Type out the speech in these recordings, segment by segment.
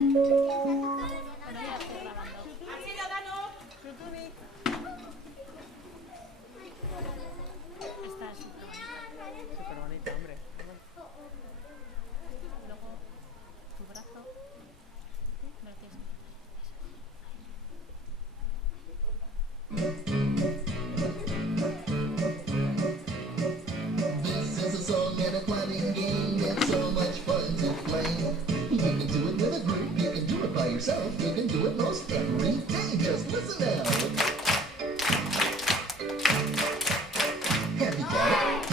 Bueno, ya estoy grabando. Esta es súper bonita. Súper bonita, hombre. Luego tu brazo. Me lo tienes que... This is a song and a clapping game. It's so much fun to play. You can do it with a group. You can do it by yourself. You can do it most every day. Just listen now. Have you got it?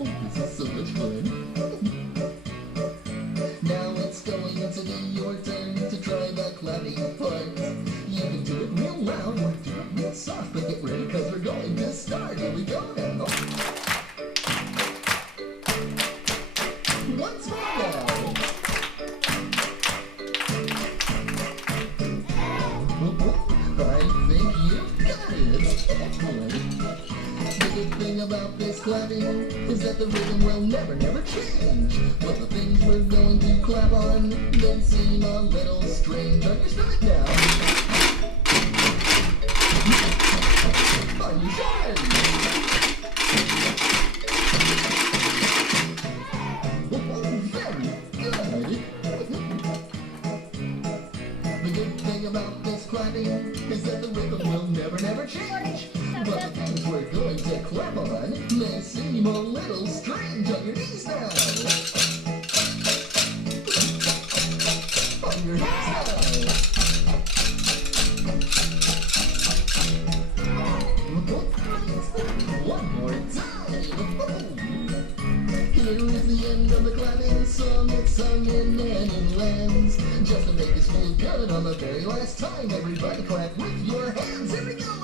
Oh, this is so much fun. Now it's going to be your turn to try the clapping part. You can do it real loud or do it real soft, but get ready because we're going to start. Here we go now. Once more now. I think you've got it. Excellent. The good thing about this clapping is that the rhythm will never, never change. But the things we're going to clap on may seem a little strange. Are you stomach now? Are you sure? Oh, very good. The good thing about this clapping is that the rhythm will never, never change. But the things we're going to clap on may seem a little strange. On your knees now. On your knees now. One more time. Here is the end of the clapping song. It's sung in many lands. Just to make us feel good on the very last time, everybody clap with your hands. Here we go.